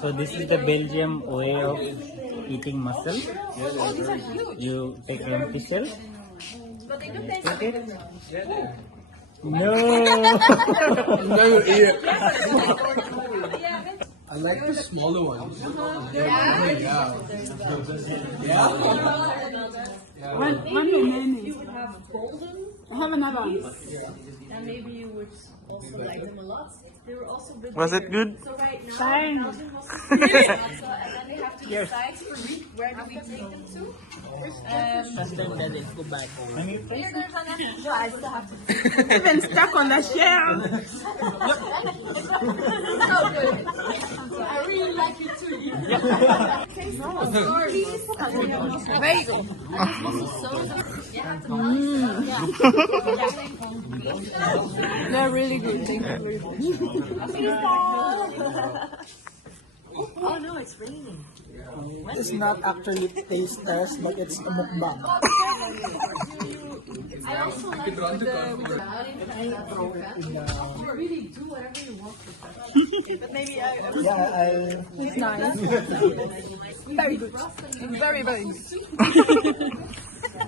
So this is the Belgium way of eating mussel. You take an empty shell. Eat it. No. No, you eat it. I like the smaller ones. Yeah. One mayonnaise. I have another one. And maybe you would also like them a lot. They were also big. Was it good? So right now, Fine. Belgium was and then we have to decide for week where do we take them to. Go back. I still have to. Even stuck on the shell. I really like you too. Very They're really good. Thank you very much. Oh no, it's raining. It's not actually taste test, but it's a mukbang. I also like with the you really do whatever you want with that. But maybe It's nice. Very good. Very, very good.